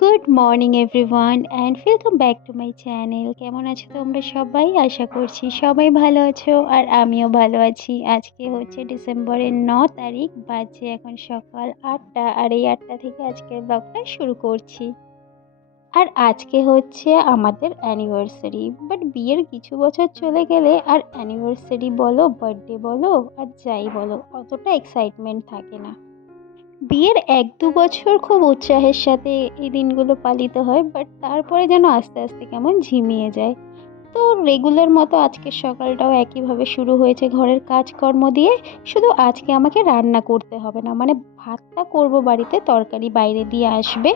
Good morning everyone and welcome back to my channel. কেমন আছো তোমরা সবাই? আশা করছি সবাই ভালো আছো আর আমিও ভালো আছি। আজকে হচ্ছে ডিসেম্বরের ন তারিখ, বাজে এখন সকাল আটটা আর এই আটটা থেকে আজকের ব্লগটা শুরু করছি। আর আজকে হচ্ছে আমাদের অ্যানিভার্সারি বাট বিয়ের কিছু বছর চলে গেলে আর অ্যানিভার্সারি বলো বার্থডে বলো আর যাই বলো, অতটা এক্সাইটমেন্ট থাকে না। বিয়ের এক দু বছর খুব উৎসাহের সাথে এই দিনগুলো পালিত হয় বাট তারপরে যেন আস্তে আস্তে কেমন ঝিমিয়ে যায়। তো রেগুলার মতো আজকের সকালটাও একইভাবে শুরু হয়েছে ঘরের কাজকর্ম দিয়ে। শুধু আজকে আমাকে রান্না করতে হবে না মানে ভাতটা করব বাড়িতে, তরকারি বাইরে দিয়ে আসবে।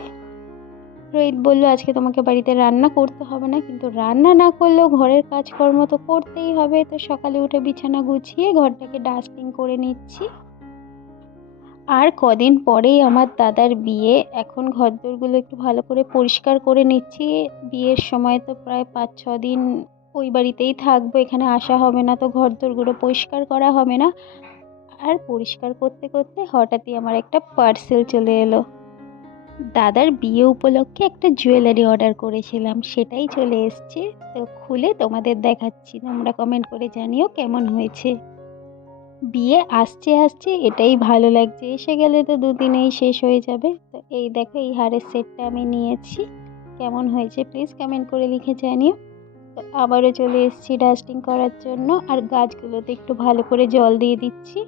রোহিত বলল, আজকে তোমাকে বাড়িতে রান্না করতে হবে না, কিন্তু রান্না না করলেও ঘরের কাজকর্ম তো করতেই হবে। তো সকালে উঠে বিছানা গুছিয়ে ঘরটাকে ডাস্টিং করে নিচ্ছি। আর কদিন পরেই আমার দাদার বিয়ে। এখন ঘরদোরগুলো একটু ভালো করে পরিষ্কার করে নিচ্ছি। বিয়ের সময় তো প্রায় পাঁচ, ছ দিন ওই বাড়িতেই থাকব। এখানে আসা হবে না তো ঘরদোরগুলো পরিষ্কার করা হবে না। আর পরিষ্কার করতে করতে হঠাৎই আমার একটা পার্সেল চলে এলো। দাদার বিয়ে উপলক্ষে একটা জুয়েলারি অর্ডার করেছিলাম। সেটাই চলে এসছে। তো খুলে তোমাদের দেখাচ্ছি। তোমরা কমেন্ট করে জানিও কেমন হয়েছে। বিয়ে আসছে আসছে, এটাই ভালো লাগছে। এসে গেলে তো দুদিনেই শেষ হয়ে যাবে। তো এই দেখো, এই হারের সেটটা আমি নিয়েছি। কেমন হয়েছে প্লিজ কমেন্ট করে লিখে জানিও। তো আবারও চলে এসেছি ডাস্টিং করার জন্য। আর গাছগুলোতে একটু ভালো করে জল দিয়ে দিচ্ছি।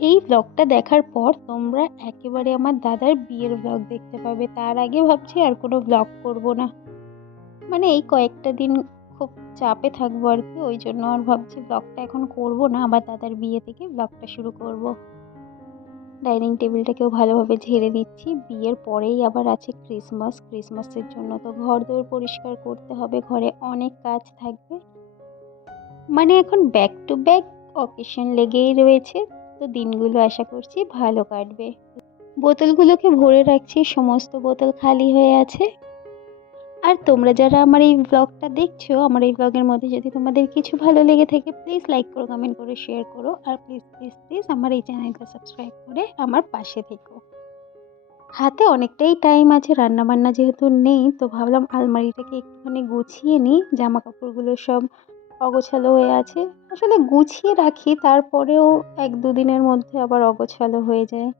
এই ব্লগটা দেখার পর তোমরা একেবারে আমার দাদার বিয়ের ব্লগ দেখতে পাবে। তার আগে ভাবছি আর কোনো ব্লগ করব না। মানে এই কয়েকটা দিন খুব চাপে থাকব আর কি, ওই জন্য আর ভাবছি ব্লগটা এখন করব না, আবার দাদার বিয়ে থেকে ব্লগটা শুরু করব। ডাইনিং টেবিলটাকেও ভালোভাবে ঝেড়ে দিচ্ছি, বিয়ের পরেই আবার আছে ক্রিসমাস, ক্রিসমাসের জন্য তো ঘর দোর পরিষ্কার করতে হবে, ঘরে অনেক কাজ থাকবে। মানে এখন ব্যাক টু ব্যাক অকেশন লেগেই রয়েছে, তো দিনগুলো আশা করছি ভালো কাটবে। বোতলগুলোকে ভরে রাখছি, সমস্ত বোতল খালি হয়ে আছে। আর তোমরা যারা আমার এই ব্লগটা দেখছ, আমার এই ব্লগের মধ্যে যদি তোমাদের কিছু ভালো লেগে থাকে প্লিজ লাইক করো কমেন্ট করো শেয়ার করো, আর প্লিজ প্লিজ প্লিজ আমার এই চ্যানেলটা সাবস্ক্রাইব করে আমার পাশে থেকো। হাতে অনেকটাই টাইম আছে, রান্নাবান্না যেহেতু নেই, তো ভাবলাম আলমারিটাকে একটুখানি গুছিয়ে নিই জামা কাপড়গুলো সব অগোছালো হয়ে আছে। আসলে গুছিয়ে রাখি, তারপরেও এক দুদিনের মধ্যে আবার অগোছালো হয়ে যায়।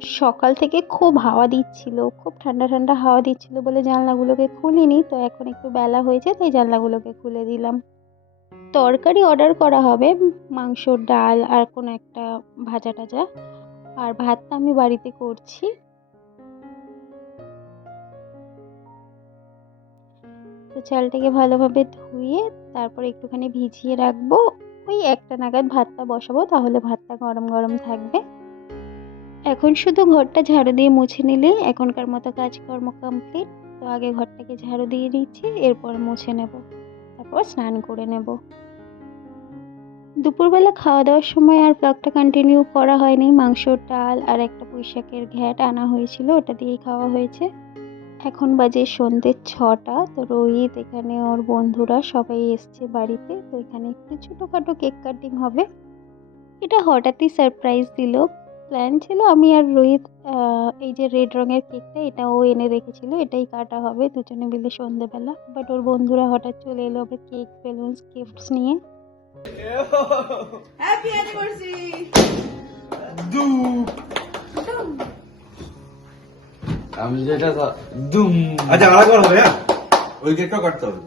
সকাল থেকে খুব হাওয়া দিচ্ছিল, খুব ঠান্ডা ঠান্ডা হাওয়া দিচ্ছিল বলে জানলাগুলোকে খুলিনি, তো এখন একটু বেলা হয়েছে, তাই জানলাগুলোকে খুলে দিলাম। তরকারি অর্ডার করা হবে মাংস ডাল আর কোনো একটা ভাজা টাজা। আর ভাতটা আমি বাড়িতে করছি। তো চালটাকে ভালোভাবে ধুয়ে তারপর একটুখানি ভিজিয়ে রাখব। ওই একটা নাগাদ ভাতটা বসাবো, তাহলে ভাতটা গরম গরম থাকবে। এখন শুধু ঘরটা ঝাড়ু দিয়ে মুছে নিলে এখনকার মতো কাজকর্ম কমপ্লিট তো আগে ঘরটাকে ঝাড়ু দিয়ে দিচ্ছি এরপর মুছে নেব। তারপর স্নান করে নেব। দুপুরবেলা খাওয়া দাওয়ার সময় আর ব্লগটা কন্টিনিউ করা হয়নি। মাংস ডাল আর একটা পুঁইশাকের ঘ্যাট আনা হয়েছিল, ওটা দিয়েই খাওয়া হয়েছে। এখন বাজে সন্ধ্যে ছটা, তো রোহিত এখানে ওর বন্ধুরা সবাই এসছে বাড়িতে, তো এখানে একটু ছোটোখাটো কেক কাটিং হবে। এটা হঠাৎই সারপ্রাইজ দিল। প্ল্যান ছিল আমি আর রোহিত এই যে রেড রঙের কেকটা এটা ও এনে রেখেছিল এটাই কাটা হবে দুজনে মিলে সন্ধেবেলা। বাট ওর বন্ধুরা হঠাৎ চলে এলো আবার কেক বেলুনস গিফটস নিয়ে। হ্যাপি অ্যানিভার্সারি আমি যেটা দুম। আচ্ছা আরেকবার হবে হ্যাঁ? ওই কেকটাও কাটতে হবে।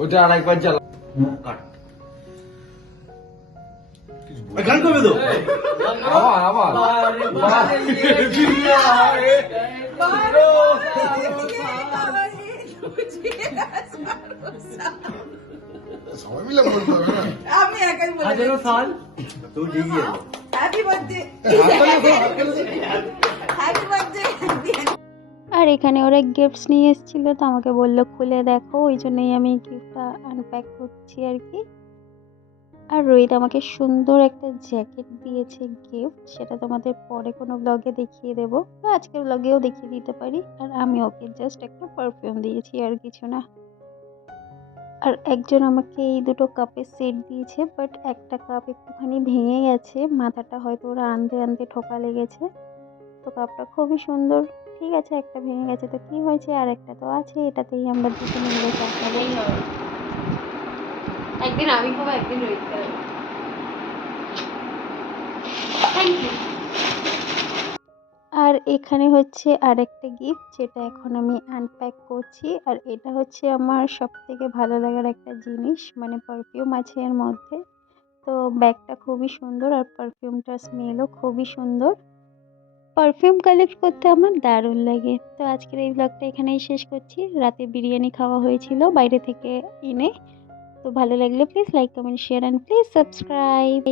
ওটা আরেকবার চালা কাট। গান করবে তো? আবার আবার। সবাই মিলে বলতে হবে না। আমি একাই বলে তুই এগিয়ে যাও হ্যাপি বার্থডে হ্যাপি বার্থডে আর এখানে ওরা গিফটস নিয়ে এসেছিল তো আমাকে বলল খুলে দেখো। ওই জন্যই আমি গিফটটা আনপ্যাক করছি আর কি। আর রোহিত আমাকে সুন্দর একটা জ্যাকেট দিয়েছে গিফট সেটা তোমাদের পরে কোনো ব্লগে দেখিয়ে দেবো। বা আজকের ব্লগেও দেখিয়ে দিতে পারি। আর আমি ওকে জাস্ট একটা পারফিউম দিয়েছি আর কিছু না। আর একজন আমাকে এই দুটো কাপের সেট দিয়েছে বাট একটা কাপ একটুখানি ভেঙে গেছে। মাথাটা হয়তো ওরা আনতে আনতে ঠোকা লেগেছে। তো কাপটা খুবই সুন্দর। ঠিক আছে, একটা ভেঙে গেছে। তো কী হয়েছে? আর একটা তো আছে। এটাতেই আমরা দুজনে মিলে একদিন আমি খাব, একদিন রোহিত খাবে থ্যাংক ইউ আর এখানে হচ্ছে আরেকটা গিফট যেটা এখন আমি আনপ্যাক করছি। আর এটা হচ্ছে আমার সব থেকে ভালো লাগার একটা জিনিস মানে পারফিউম আছে এর মধ্যে। তো ব্যাগটা খুবই সুন্দর আর পারফিউমটার স্মেলও খুবই সুন্দর। পারফিউম কালেক্ট করতে আমার দারুণ লাগে। তো আজকের এই ব্লগটা এখানেই শেষ করছি। রাতে বিরিয়ানি খাওয়া হয়েছিল বাইরে থেকে এনে। তো ভালো লাগলে please like comment share and please subscribe